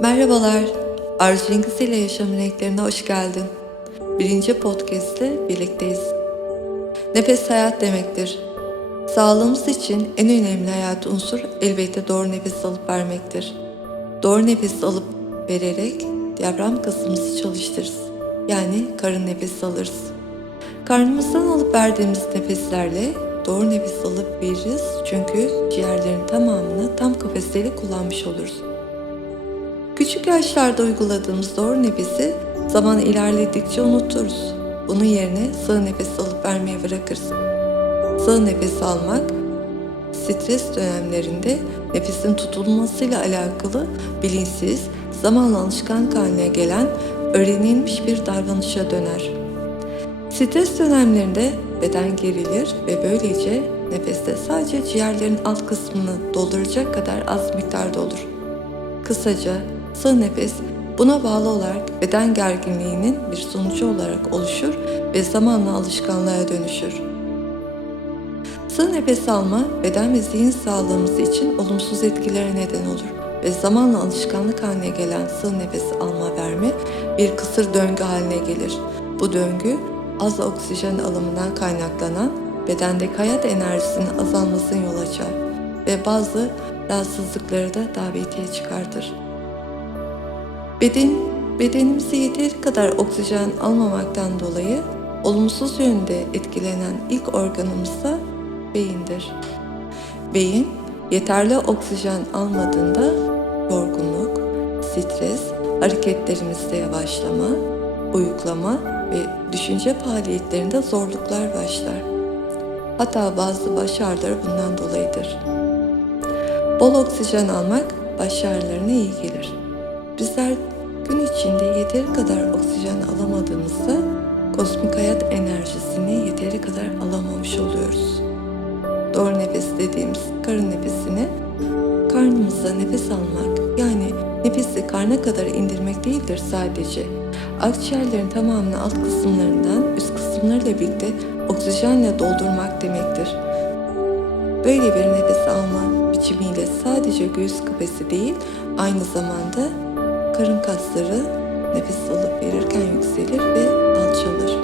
Merhabalar, Arzu Cengiz ile Yaşam Renklerine hoş geldin. Birinci podcast'te birlikteyiz. Nefes hayat demektir. Sağlığımız için en önemli hayat unsur elbette doğru nefes alıp vermektir. Doğru nefes alıp vererek diyafram kasımızı çalıştırırız. Yani karın nefes alırız. Karnımızdan alıp verdiğimiz nefeslerle doğru nefes alıp veririz çünkü ciğerlerin tamamını tam kapasiteyle kullanmış oluruz. Küçük yaşlarda uyguladığımız doğru nefesi zaman ilerledikçe unuturuz. Bunun yerine sığ nefes alıp vermeye bırakırız. Sığ nefes almak, stres dönemlerinde nefesin tutulmasıyla alakalı bilinçsiz, zamanla alışkanlık haline gelen öğrenilmiş bir davranışa döner. Stres dönemlerinde beden gerilir ve böylece nefeste sadece ciğerlerin alt kısmını dolduracak kadar az miktarda olur. Kısaca sığ nefes buna bağlı olarak beden gerginliğinin bir sonucu olarak oluşur ve zamanla alışkanlığa dönüşür. Sığ nefes alma beden ve zihin sağlığımız için olumsuz etkilere neden olur ve zamanla alışkanlık haline gelen sığ nefes alma verme bir kısır döngü haline gelir. Bu döngü az oksijen alımından kaynaklanan bedendeki hayat enerjisinin azalmasına yol açar ve bazı rahatsızlıkları da davetiye çıkartır. Beden, bedenimize yeteri kadar oksijen almamaktan dolayı olumsuz yönde etkilenen ilk organımız da beyindir. Beyin yeterli oksijen almadığında yorgunluk, stres, hareketlerimizde yavaşlama, uyuklama ve düşünce faaliyetlerinde zorluklar başlar. Hatta bazı baş ağrıları bundan dolayıdır. Bol oksijen almak baş ağrılarına iyi gelir. Bizler gün içinde yeteri kadar oksijen alamadığımızda kozmik hayat enerjisini yeteri kadar alamamış oluyoruz. Doğru nefes dediğimiz karın nefesini karnımıza nefes almak yani nefesi karna kadar indirmek değildir sadece. Akciğerlerin tamamını alt kısımlarından üst kısımlarıyla birlikte oksijenle doldurmak demektir. Böyle bir nefes alma biçimiyle sadece göğüs kafesi değil, aynı zamanda karın kasları nefes alıp verirken yükselir ve alçalır.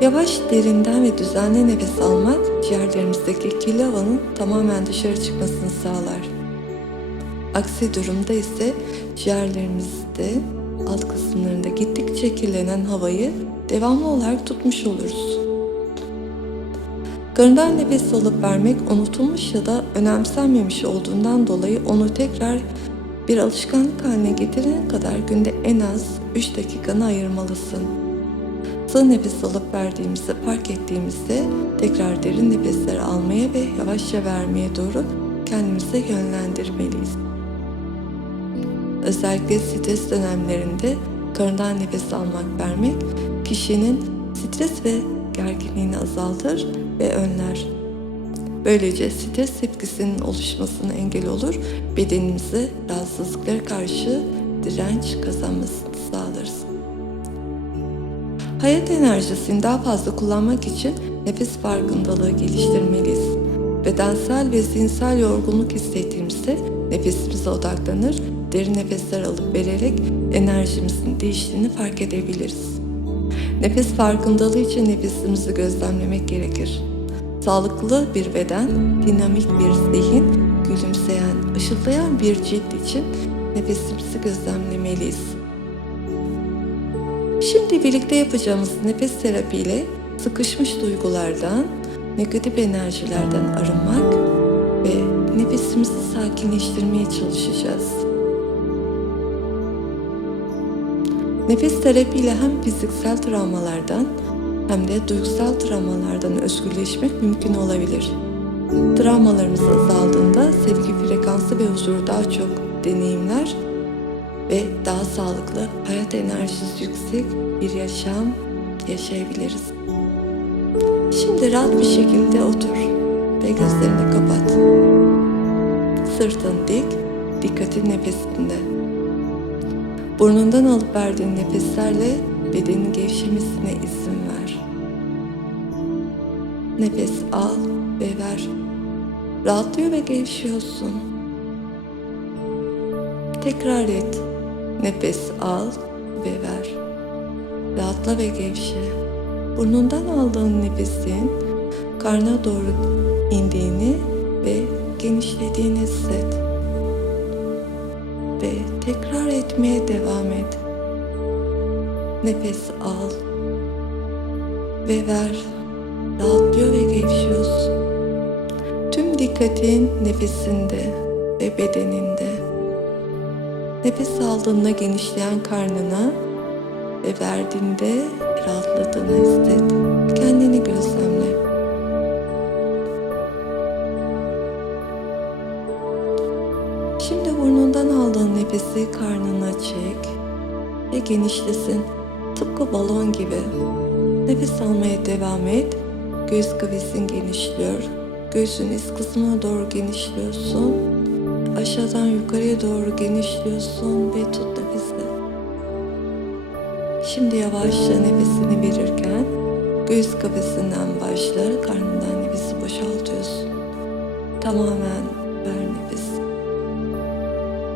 Yavaş, derinden ve düzenli nefes almak ciğerlerimizdeki kirli havanın tamamen dışarı çıkmasını sağlar. Aksi durumda ise ciğerlerimizde alt kısımlarında gittikçe kirlenen havayı devamlı olarak tutmuş oluruz. Karından nefes alıp vermek unutulmuş ya da önemsenmemiş olduğundan dolayı onu tekrar bir alışkanlık haline getirene kadar günde en az 3 dakikanı ayırmalısın. Sığ nefes alıp verdiğimizi fark ettiğimizde tekrar derin nefesler almaya ve yavaşça vermeye doğru kendimizi yönlendirmeliyiz. Özellikle stres dönemlerinde karından nefes almak vermek kişinin stres ve gerginliğini azaltır ve önler. Böylece stres tepkisinin oluşmasına engel olur, bedenimize rahatsızlıklara karşı direnç kazanmasını sağlarız. Hayat enerjisini daha fazla kullanmak için nefes farkındalığı geliştirmeliyiz. Bedensel ve zihinsel yorgunluk hissettiğimizde nefesimize odaklanır, derin nefesler alıp vererek enerjimizin değiştiğini fark edebiliriz. Nefes farkındalığı için nefesimizi gözlemlemek gerekir. Sağlıklı bir beden, dinamik bir zihin, gülümseyen, ışıldayan bir cilt için nefesimizi gözlemlemeliyiz. Şimdi birlikte yapacağımız nefes terapiyle sıkışmış duygulardan, negatif enerjilerden arınmak ve nefesimizi sakinleştirmeye çalışacağız. Nefes terapiyle hem fiziksel travmalardan hem de duygusal travmalardan özgürleşmek mümkün olabilir. Travmalarımız azaldığında sevgi frekansı ve huzuru daha çok deneyimler ve daha sağlıklı, hayat enerjisi yüksek bir yaşam yaşayabiliriz. Şimdi rahat bir şekilde otur ve gözlerini kapat. Sırtın dik, dikkatin nefesinde. Burnundan alıp verdiğin nefeslerle bedenin gevşemesine izin ver. Nefes al ve ver. Rahatlıyor ve gevşiyorsun. Tekrar et. Nefes al ve ver. Rahatla ve gevşe. Burnundan aldığın nefesin karna doğru indiğini ve genişlediğini hisset. Ve tekrar etmeye devam et. Nefes al ve ver. Rahatlıyor ve gevşiyorsun. Tüm dikkatin nefesinde ve bedeninde. Nefes aldığında genişleyen karnına ve verdiğinde rahatladığını hisset. Kendini gözlemle. Şimdi burnundan aldığın nefesi karnına çek ve genişlesin. Tıpkı balon gibi. Nefes almaya devam et. Göğüs kafesin genişliyor. Göğsün üst kısmına doğru genişliyorsun. Aşağıdan yukarıya doğru genişliyorsun ve tut nefesi. Şimdi yavaşça nefesini verirken göğüs kafesinden başla, karnından nefesi boşaltıyorsun. Tamamen ver nefes.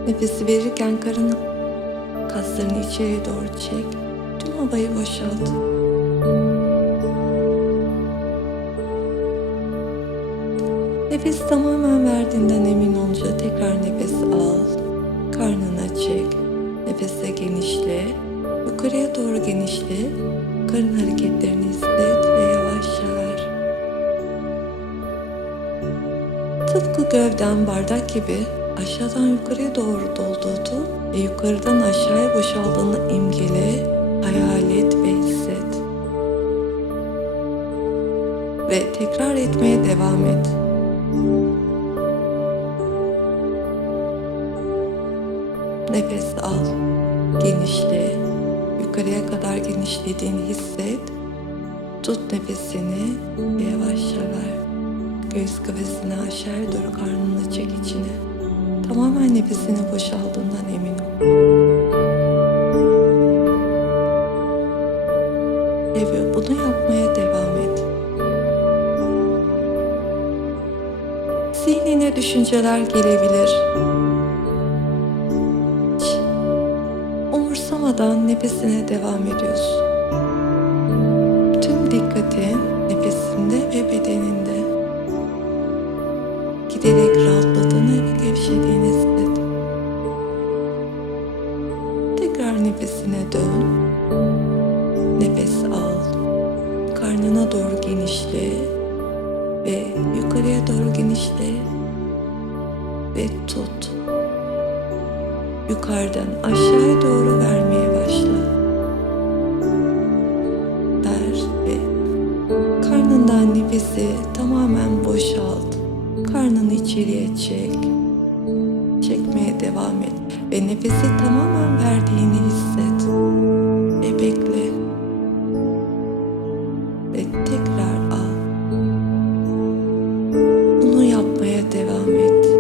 Nefesi verirken karın kaslarını içeri doğru çek. Tüm havayı boşalt. Nefes tamamen verdiğinden emin olunca tekrar nefes al. Karnına çek. Nefese genişle. Yukarıya doğru genişle. Karın hareketlerini hisset ve yavaşça ver. Tıpkı gövden bardak gibi aşağıdan yukarıya doğru dolduğunu ve yukarıdan aşağıya boşaldığını imgele, hayal et ve hisset. Ve tekrar etmeye devam et. Nefes al, genişle, yukarıya kadar genişlediğini hisset. Tut nefesini ve yavaşça ver. Göğüs kafesini aşağıya doğru karnını çek içine. Tamamen nefesini boşaldığından emin Zihnine düşünceler gelebilir. Hiç umursamadan nefesine devam ediyorsun. Tüm dikkatin nefesinde ve bedeninde. Giderek rahatladığını ve gevşediğini hisset. Tekrar nefesine dön. Nefes al. Karnına doğru genişle ve yukarıya doğru genişle ve tut. Yukarıdan aşağıya doğru vermeye başla. Ver ve karnından nefesi tamamen boşalt. Karnını içeriye çek. Çekmeye devam et ve nefesi tamamen verdiğini